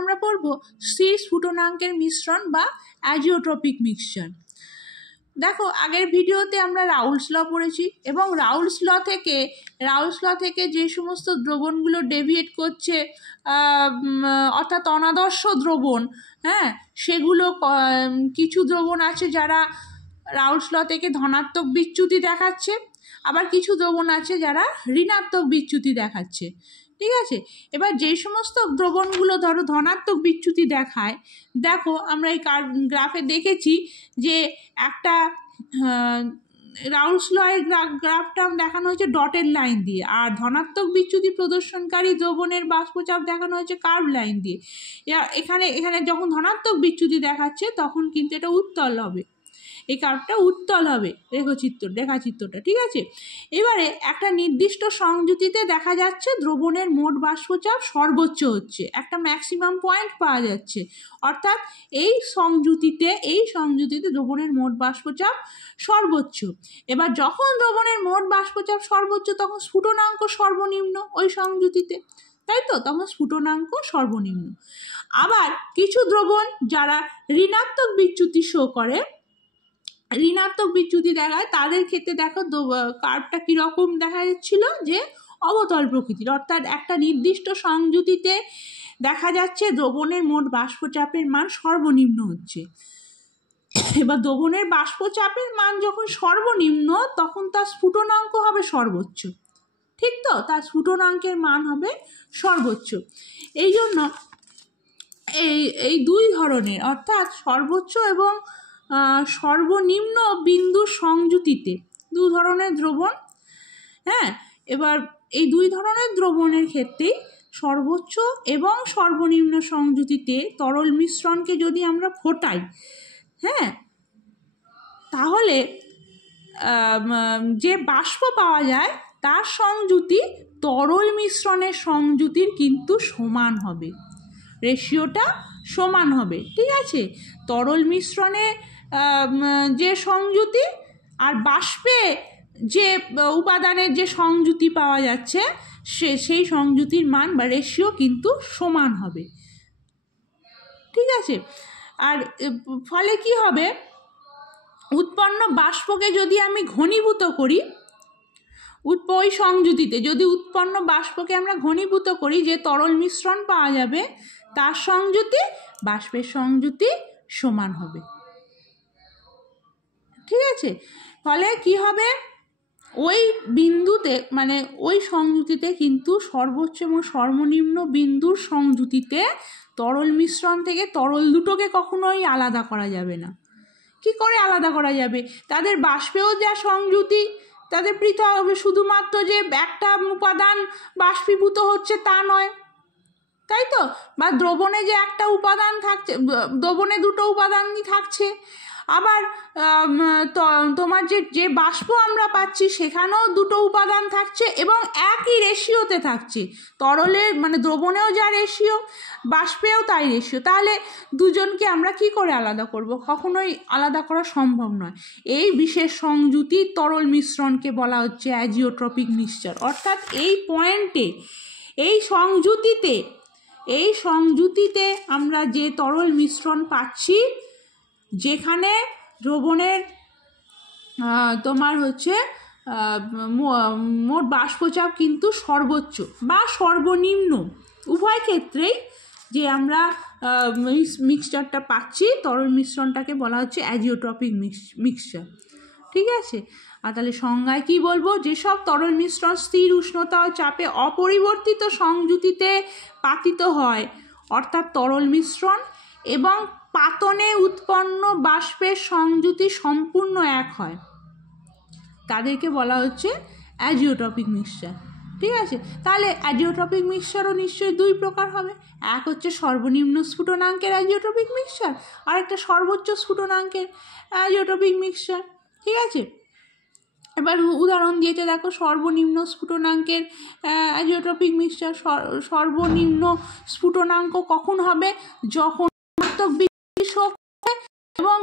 আমরা পড়ব স্থির স্ফুটনাঙ্কের মিশ্রণ বা অ্যাজিওট্রপিক মিক্সচার। দেখো, আগের ভিডিওতে আমরা রাউলস ল পড়েছি এবং রাউলস ল থেকে যে সমস্ত দ্রবণগুলো ডেভিয়েট করছে অর্থাৎ অনাদর্শ দ্রবণ, হ্যাঁ, সেগুলো কিছু দ্রবণ আছে যারা রাউলস ল থেকে ধনাত্মক বিচ্যুতি দেখাচ্ছে, আবার কিছু দ্রবণ আছে যারা ঋণাত্মক বিচ্যুতি দেখাচ্ছে। ঠিক আছে, এবার যে সমস্ত দ্রবণগুলো ধরো ধনাত্মক বিচ্যুতি দেখায়, দেখো আমরা এই গ্রাফে দেখেছি যে একটা রাউলস ল এর গ্রাফটা দেখানো হয়েছে ডটেড লাইন দিয়ে, আর ধনাত্মক বিচ্যুতি প্রদর্শনকারী দ্রবণের বাষ্পচাপ দেখানো হয়েছে কার্ভ লাইন দিয়ে। এখানে যখন ধনাত্মক বিচ্যুতি দেখাচ্ছে তখন কিন্তু এটা উত্তল হবে, এই কার্ভটা উত্তল হবে রেখাচিত্রটা। ঠিক আছে, এবারে একটা নির্দিষ্ট সংযুতিতে দেখা যাচ্ছে দ্রবণের মোট বাষ্পচাপ সর্বোচ্চ হচ্ছে, একটা ম্যাক্সিমাম পয়েন্ট পাওয়া যাচ্ছে, অর্থাৎ এই সংযুতিতে দ্রবণের মোট বাষ্পচাপ সর্বোচ্চ। এবার যখন দ্রবণের মোট বাষ্পচাপ সর্বোচ্চ তখন স্ফুটনাঙ্ক সর্বনিম্ন ওই সংযুতিতে, তাই তো, তখন স্ফুটনাঙ্ক সর্বনিম্ন। আবার কিছু দ্রবণ যারা ঋণাত্মক বিচ্যুতি শো করে, ঋণাত্মক বিচ্যুতি দেখায়, তাদের ক্ষেত্রে দেখো কার্ভটা কীরকম দেখা যাচ্ছিল, যে অবতল প্রকৃতির, অর্থাৎ একটা নির্দিষ্ট সংযুতিতে দেখা যাচ্ছে দ্রবণের মোট বাষ্পচাপের মান সর্বনিম্ন হচ্ছে। এবার দ্রবণের বাষ্পচাপের মান যখন সর্বনিম্ন তখন তার স্ফুটনাঙ্ক হবে সর্বোচ্চ। ঠিক তো, তার স্ফুটনাঙ্কের মান হবে সর্বোচ্চ। এই জন্য এই দুই ধরনের, অর্থাৎ সর্বোচ্চ এবং সর্বনিম্ন বিন্দুর সংযুতিতে দু ধরনের দ্রবণ, হ্যাঁ, এবার এই দুই ধরনের দ্রবণের ক্ষেত্রেই সর্বোচ্চ এবং সর্বনিম্ন সংযুতিতে তরল মিশ্রণকে যদি আমরা ফোটাই, হ্যাঁ, তাহলে যে বাষ্প পাওয়া যায় তার সংযুতি তরল মিশ্রণের সংযুতির কিন্তু সমান হবে, রেশিওটা সমান হবে। ঠিক আছে, তরল মিশ্রণে যে সংযুতি আর বাষ্পে যে উপাদানের যে সংযুতি পাওয়া যাচ্ছে সেই সংযুতির মান বা রেশিও কিন্তু সমান হবে। ঠিক আছে, আর ফলে কি হবে, উৎপন্ন বাষ্পকে যদি আমি ঘনীভূত করি, ওই সংযুতিতে যদি উৎপন্ন বাষ্পকে আমরা ঘনীভূত করি, যে তরল মিশ্রণ পাওয়া যাবে তার সংযুতি বাষ্পের সংযুতি সমান হবে। ঠিক আছে, ফলে কি হবে, ওই বিন্দুতে মানে ওই সংযুতিতে কিন্তু সর্বোচ্চ এবং সর্বনিম্ন বিন্দুর সংযুতিতে তরল মিশ্রণ থেকে তরল দুটোকে কখনোই আলাদা করা যাবে না। কি করে আলাদা করা যাবে, তাদের বাষ্পেও যা সংযুতি তাদের পৃথক হবে, শুধুমাত্র যে একটা উপাদান বাষ্পীভূত হচ্ছে তা নয়, তাই তো, বা দ্রবণে যে একটা উপাদান থাকছে, দ্রবণে দুটো উপাদানই থাকছে, আবার তোমার যে বাষ্প আমরা পাচ্ছি সেখানেও দুটো উপাদান থাকছে এবং একই রেশিওতে থাকছে, তরলে মানে দ্রবণেও যা রেশিও বাষ্পেও তাই রেশিও, তাহলে দুজনকে আমরা কি করে আলাদা করব, কখনোই আলাদা করা সম্ভব নয়। এই বিশেষ সংযুতি তরল মিশ্রণকে বলা হচ্ছে অ্যাজিওট্রপিক মিক্সচার, অর্থাৎ এই পয়েন্টে এই সংযুতিতে আমরা যে তরল মিশ্রণ পাচ্ছি, যেখানে দ্রবণের তোমার হচ্ছে মোট বাষ্পচাপ কিন্তু সর্বোচ্চ বা সর্বনিম্ন, উভয় ক্ষেত্রেই যে আমরা মিক্সচারটা পাচ্ছি, তরল মিশ্রণটাকে বলা হচ্ছে অ্যাজিওট্রপিক মিক্সচার। ঠিক আছে, আর তাহলে সংজ্ঞায় কি বলবো, যেসব তরল মিশ্রণ স্থির উষ্ণতা ও চাপে অপরিবর্তিত সংযুতিতে পাতিত হয়, অর্থাৎ তরল মিশ্রণ এবং পাতনে উৎপন্ন বাষ্পের সংযুতি সম্পূর্ণ এক হয়, তাদেরকে বলা হচ্ছে অ্যাজিওট্রপিক মিক্সচার। ঠিক আছে, তাহলে অ্যাজিওট্রপিক মিক্সচারও নিশ্চয়ই দুই প্রকার হবে, এক হচ্ছে সর্বনিম্ন স্ফুটনাঙ্কের অ্যাজিওট্রপিক মিক্সচার, আর একটা সর্বোচ্চ স্ফুটনাঙ্কের অ্যাজিওট্রপিক মিক্সচার। ঠিক আছে, এবার উদাহরণ দিয়েছে দেখো, সর্বনিম্ন স্ফুটনাঙ্কের অ্যাজিওট্রপিক মিক্সচার, সর্বনিম্ন স্ফুটনাঙ্ক কখন হবে, যখন এবং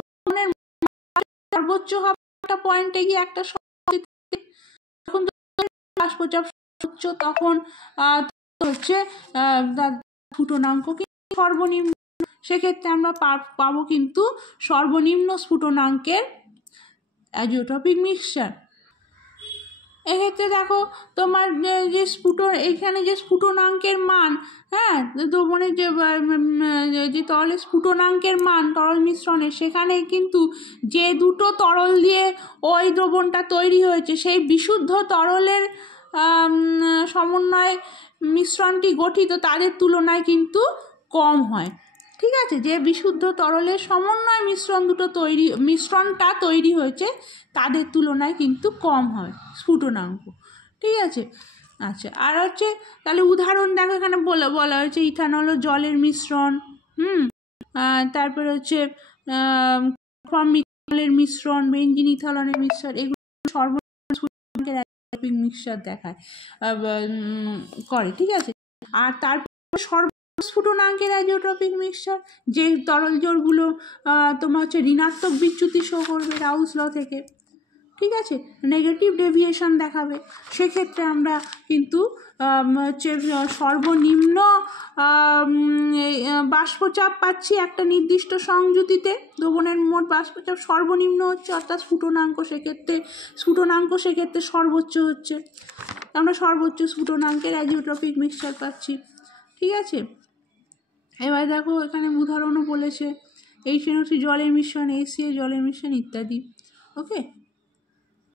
সর্বোচ্চ হবে একটা পয়েন্টে গিয়ে একটা যখন বাষ্পচাপ সর্বোচ্চ তখন হচ্ছে স্ফুটনাঙ্ক সর্বনিম্ন, সেক্ষেত্রে আমরা পাবো কিন্তু সর্বনিম্ন স্ফুটনাঙ্কের অ্যাজিওট্রপিক মিক্সচার। এক্ষেত্রে দেখো তোমার যে এখানে যে স্ফুটনাঙ্কের মান, হ্যাঁ, দ্রবণের যে তরলের স্ফুটনাঙ্কের মান তরল মিশ্রণের, সেখানে কিন্তু যে দুটো তরল দিয়ে ওই দ্রবণটা তৈরি হয়েছে সেই বিশুদ্ধ তরলের সমন্বয় মিশ্রণটি গঠিত তাদের তুলনায় কিন্তু কম হয়। ঠিক আছে, যে বিশুদ্ধ তরলের সমন্বয় মিশ্রণটা তৈরি হয়েছে তাদের তুলনায় কিন্তু কম হয় স্ফুটনাঙ্ক। ঠিক আছে, আচ্ছা, আর হচ্ছে তাহলে উদাহরণ দেখো, এখানে বলা হয়েছে ইথানল ও জলের মিশ্রণ, তারপর হচ্ছে মিথানলের মিশ্রণ, বেঞ্জিন ইথানলের মিশ্রণ, এগুলো সর্বনিম্ন মিক্সচার দেখায় করে। ঠিক আছে, আর তারপর স্ফুটনাঙ্কের অ্যাজিওট্রপিক মিক্সচার, যে তরল জোড়গুলো তোমার হচ্ছে ঋণাত্মক বিচ্যুতি শো করবে রাউস ল থেকে, ঠিক আছে, নেগেটিভ ডেভিয়েশন দেখাবে, সেক্ষেত্রে আমরা কিন্তু হচ্ছে সর্বনিম্ন বাষ্পচাপ পাচ্ছি একটা নির্দিষ্ট সংযুতিতে। দ্রবণের মোট বাষ্পচাপ সর্বনিম্ন হচ্ছে, অর্থাৎ স্ফুটনাঙ্ক সেক্ষেত্রে সর্বোচ্চ হচ্ছে, আমরা সর্বোচ্চ স্ফুটনাঙ্কের অ্যাজিওট্রপিক মিক্সচার পাচ্ছি। ঠিক আছে, এবার দেখো এখানে উদাহরণও বলেছে, HNO3 জলের মিশ্রণ, HCl জলের মিশ্রণ ইত্যাদি। ওকে।